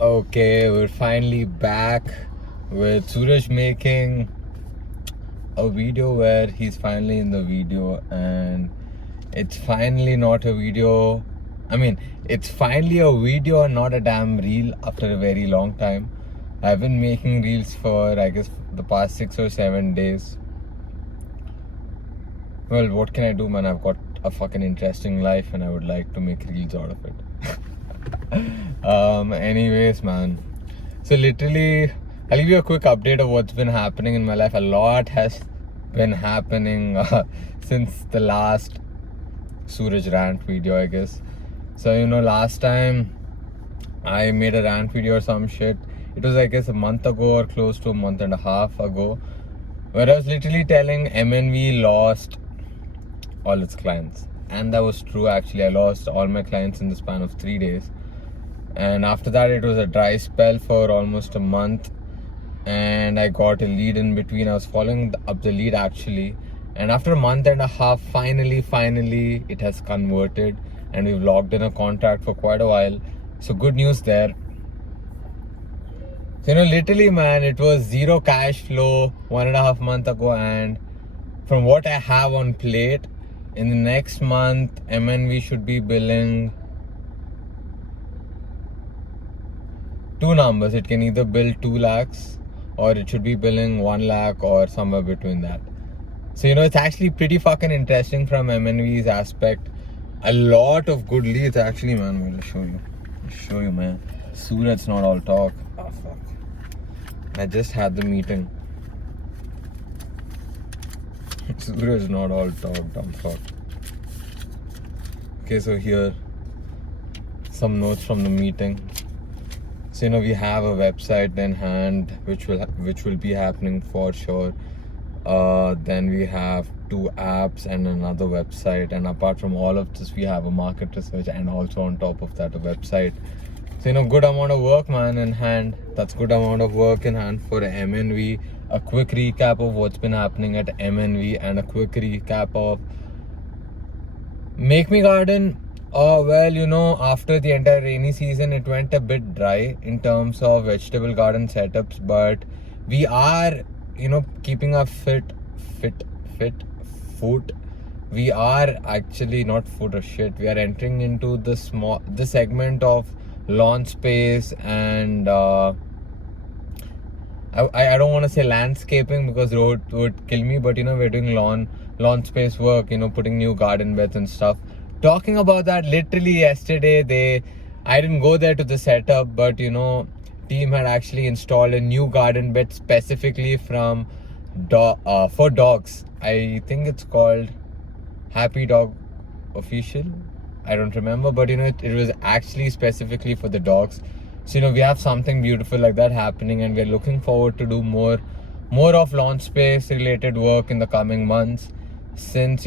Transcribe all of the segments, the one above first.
Okay, we're finally back with Suraj making a video where he's finally in the video, and it's finally not a video. I mean, it's finally a video and not a damn reel after a very long time. I've been making reels for, I guess, the past 6 or 7 days. Well, what can I do, man? I've got a fucking interesting life and I would like to make reels out of it. Anyways, man. So literally, I'll give you a quick update of what's been happening in my life. A lot has been happening since the last Suraj rant video, I guess. So, last time I made a rant video or some shit. It was, I guess, a month ago or close to a month and a half ago, where I was literally telling MNV lost all its clients. And that was true, actually. I lost all my clients in the span of 3 days. And after that, it was a dry spell for almost a month. And I got a lead in between. I was following up the lead, actually. And after a month and a half, finally, it has converted. And we've locked in a contract for quite a while. So good news there. So, literally, man, it was zero cash flow 1.5 months ago. And from what I have on plate, in the next month, MNV should be billing two numbers. It can either bill 2 lakhs or it should be billing 1 lakh or somewhere between that. So, it's actually pretty fucking interesting from MNV's aspect. A lot of good leads, actually, man. I'll show you, man. Suraj's not all talk. Oh, fuck. I just had the meeting. Suraj not all talk, dumb fuck. Okay, so here, some notes from the meeting. So, we have a website in hand, which will be happening for sure. Then we have 2 apps and another website. And apart from all of this, we have a market research and also on top of that, a website. So, good amount of work, man, in hand. That's good amount of work in hand for MNV. A quick recap of what's been happening at MNV and a quick recap of Make Me Garden. Well, after the entire rainy season, it went a bit dry in terms of vegetable garden setups, but we are, keeping a fit foot. We are actually not foot or shit. We are entering into the segment of lawn space and I don't want to say landscaping because road would kill me, but we're doing lawn space work, putting new garden beds and stuff. Talking about that, literally yesterday I didn't go there to the setup, but team had actually installed a new garden bed specifically for dogs. I think it's called Happy Dog Official. I don't remember, but it was actually specifically for the dogs. So we have something beautiful like that happening, and we're looking forward to do more of lawn space related work in the coming months, since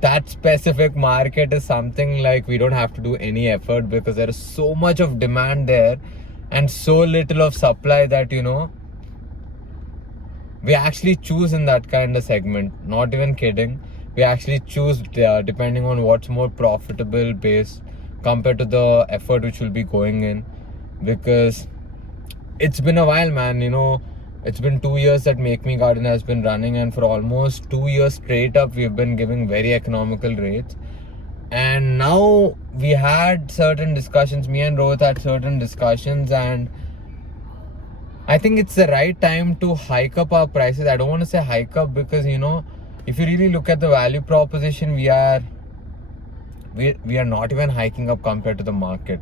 that specific market is something like we don't have to do any effort because there is so much of demand there and so little of supply that we actually choose in that kind of segment. Not even kidding. We actually choose depending on what's more profitable based compared to the effort which will be going in. Because it's been a while, man. It's been 2 years that Make Me Garden has been running, and for almost 2 years straight up, we've been giving very economical rates. And now we had certain discussions. Me and Rohit had certain discussions, and I think it's the right time to hike up our prices. I don't want to say hike up because if you really look at the value proposition, we are not even hiking up compared to the market.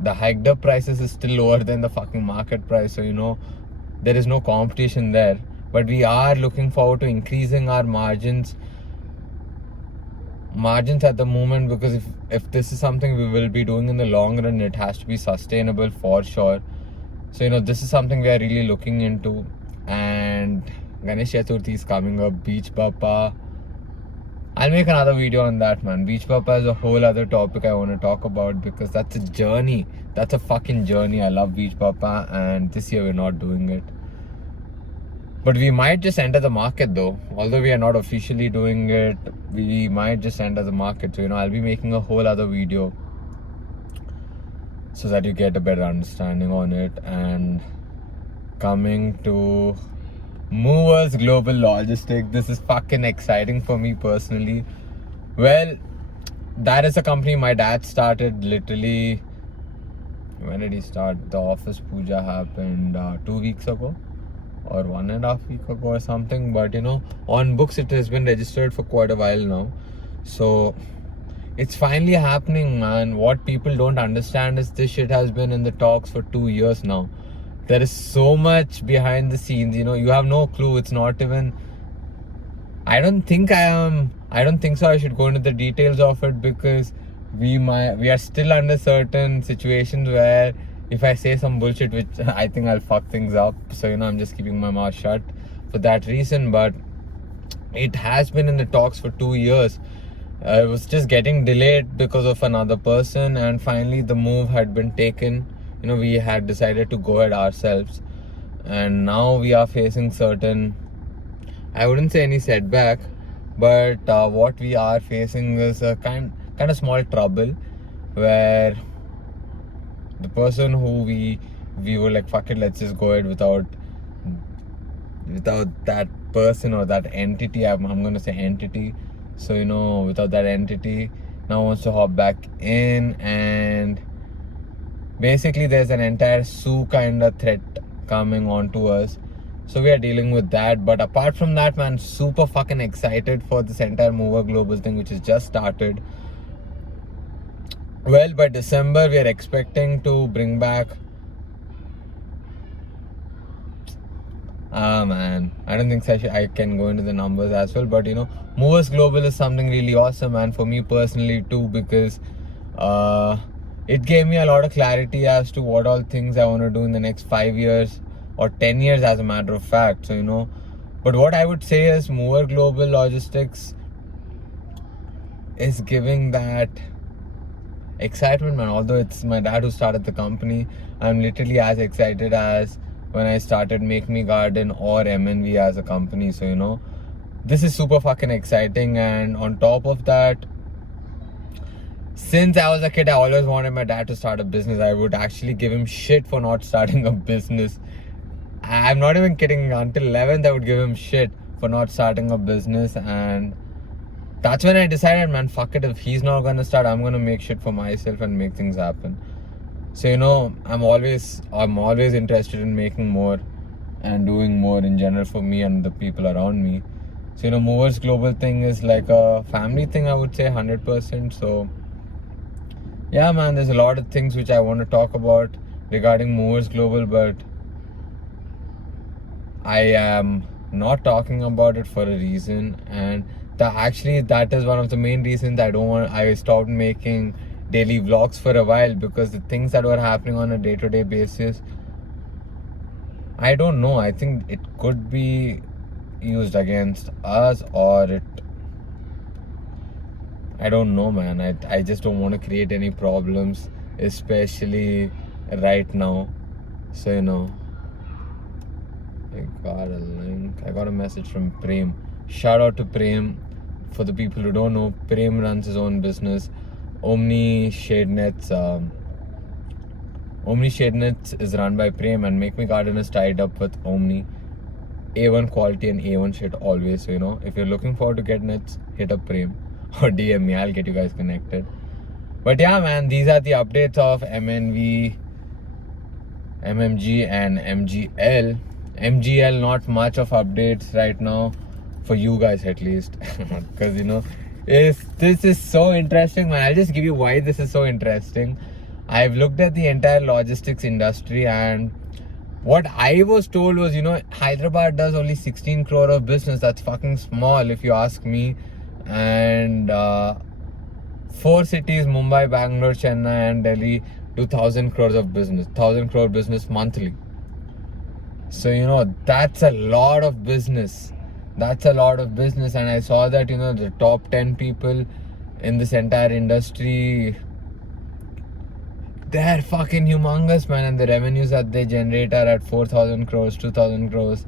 The hiked up prices is still lower than the fucking market price, so there is no competition there. But we are looking forward to increasing our margins at the moment, because if this is something we will be doing in the long run, it has to be sustainable for sure. So this is something we are really looking into. And Ganesh Chaturthi is coming up, Beach Bappa. I'll make another video on that, man. Beach Bappa is a whole other topic I want to talk about, because that's a journey. That's a fucking journey. I love Beach Bappa, and this year we're not doing it. But we might just enter the market though. Although we are not officially doing it, we might just enter the market. So I'll be making a whole other video so that you get a better understanding on it. And coming to Movers Global Logistics, this is fucking exciting for me personally. Well, that is a company my dad started literally. When did he start? The office puja happened 2 weeks ago or 1.5 weeks ago or something. But on books it has been registered for quite a while now. So it's finally happening, man. What people don't understand is this shit has been in the talks for 2 years now. There is so much behind the scenes, you have no clue. It's not even, I don't think so I should go into the details of it, because we are still under certain situations where if I say some bullshit, which I think I'll fuck things up. So I'm just keeping my mouth shut for that reason. But it has been in the talks for 2 years. It was just getting delayed because of another person, and finally the move had been taken. We had decided to go ahead ourselves, and now we are facing certain, I wouldn't say any setback, but what we are facing is a kind of small trouble, where the person who we were like, fuck it, let's just go ahead without that person or that entity. I'm gonna say entity. So without that entity, now wants to hop back in, and basically there's an entire sue kind of threat coming on to us. So we are dealing with that. But apart from that, man, super fucking excited for this entire Mover Global thing, which has just started. Well, by December we are expecting to bring back, man, I don't think I can go into the numbers as well. But Movers Global is something really awesome, and for me personally too, because it gave me a lot of clarity as to what all things I want to do in the next 5 years or 10 years, as a matter of fact. So but what I would say is Mover Global Logistics is giving that excitement, man. Although it's my dad who started the company, I'm literally as excited as when I started Make Me Garden or MNV as a company. So this is super fucking exciting. And on top of that, since I was a kid, I always wanted my dad to start a business. I would actually give him shit for not starting a business. I'm not even kidding. Until 11th, I would give him shit for not starting a business. And that's when I decided, man, fuck it. If he's not gonna start, I'm gonna make shit for myself and make things happen. So I'm always interested in making more and doing more in general for me and the people around me. So Movers Global thing is like a family thing, I would say, 100%. So yeah, man, there's a lot of things which I want to talk about regarding Movers Global, but I am not talking about it for a reason. And that is one of the main reasons I stopped making daily vlogs for a while, because the things that were happening on a day-to-day basis, I don't know, I think it could be used against us, or I don't know, man. I just don't want to create any problems, especially right now. So I got a link. I got a message from Prem. Shout out to Prem. For the people who don't know, Prem runs his own business, Omni Shade Nets. Omni Shade Nets is run by Prem, and Make Me Garden is tied up with Omni. A1 quality and A1 shit always. So if you're looking forward to get nets, hit up Prem or DM me. I'll get you guys connected. But yeah, man, these are the updates of MNV, MMG and MGL. MGL, not much of updates right now, for you guys at least. Because this is so interesting, man. I'll just give you why this is so interesting. I've looked at the entire logistics industry, and what I was told was, Hyderabad does only 16 crore of business. That's fucking small if you ask me. And 4 cities, Mumbai, Bangalore, Chennai and Delhi, do 1,000 crores of business. 1,000 crore business monthly. So that's a lot of business. That's a lot of business. And I saw that the top 10 people in this entire industry, they're fucking humongous, man. And the revenues that they generate are at 4,000 crores, 2,000 crores.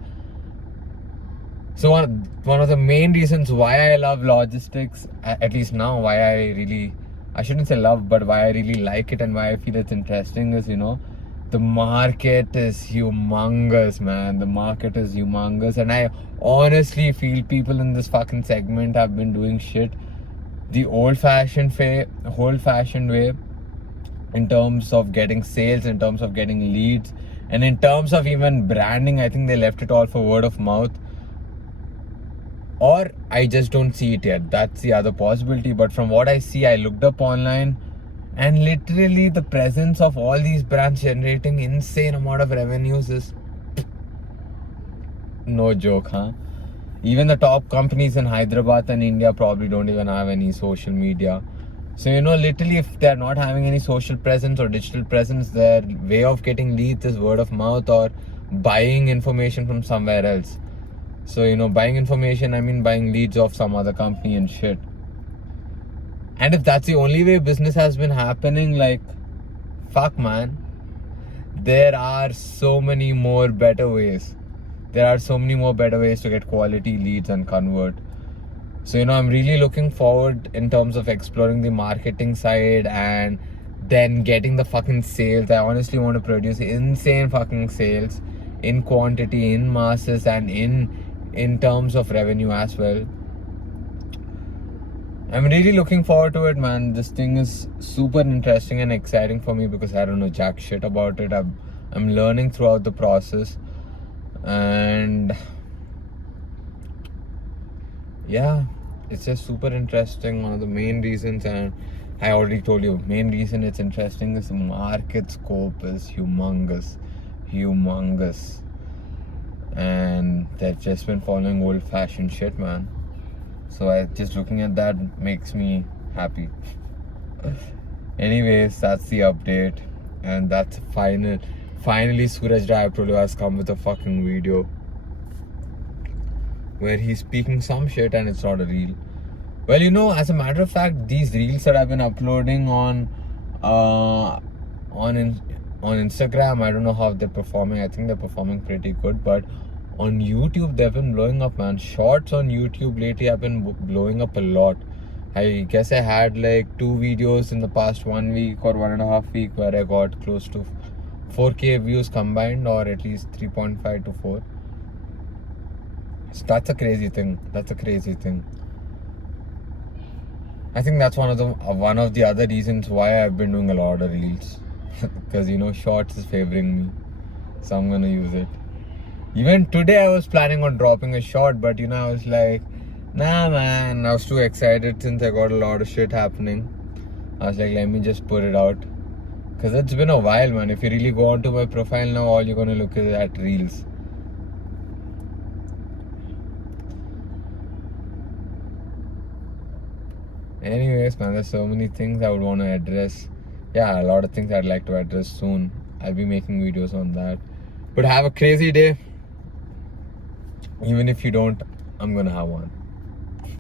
So one of the main reasons why I love logistics, at least now, why I really I shouldn't say love, but why I really like it and why I feel it's interesting is, the market is humongous, man. The market is humongous, and I honestly feel people in this fucking segment have been doing shit the old-fashioned way, in terms of getting sales, in terms of getting leads, and in terms of even branding. I think they left it all for word of mouth. Or I just don't see it yet. That's the other possibility. But from what I see, I looked up online, and literally the presence of all these brands generating insane amount of revenues is no joke, huh? Even the top companies in Hyderabad and India probably don't even have any social media. So, literally, if they're not having any social presence or digital presence, their way of getting leads is word of mouth or buying information from somewhere else. So, buying information, I mean buying leads of some other company and shit. And if that's the only way business has been happening, like, fuck, man. There are so many more better ways. There are so many more better ways to get quality leads and convert. So, I'm really looking forward in terms of exploring the marketing side and then getting the fucking sales. I honestly want to produce insane fucking sales in quantity, in masses, and in terms of revenue as well. I'm really looking forward to it, man. This thing is super interesting and exciting for me because I don't know jack shit about it. I'm learning throughout the process, and yeah, it's just super interesting. One of the main reasons, and I already told you, main reason it's interesting is the market scope is humongous, and they've just been following old-fashioned shit, man. So just looking at that makes me happy. Anyways, that's the update, and that's finally Suraj Rai Prolu has come with a fucking video where he's speaking some shit and it's not a reel. Well, as a matter of fact, these reels that I've been uploading on Instagram, I don't know how they're performing. I think they're performing pretty good, but on YouTube they've been blowing up, man. Shorts on YouTube lately have been blowing up a lot. I guess I had like 2 videos in the past 1 week or 1.5 week where I got close to 4K views combined, or at least 3.5 to 4. So that's a crazy thing. I think that's one of the other reasons why I've been doing a lot of reels. Because shorts is favoring me, so I'm gonna use it. Even today I was planning on dropping a short, but I was like, nah, man. I was too excited since I got a lot of shit happening. I was like, let me just put it out, because it's been a while, man. If you really go onto my profile now, all you're gonna look at reels. Anyways, man, there's so many things I would want to address. Yeah, a lot of things I'd like to address soon. I'll be making videos on that. But have a crazy day. Even if you don't, I'm gonna have one.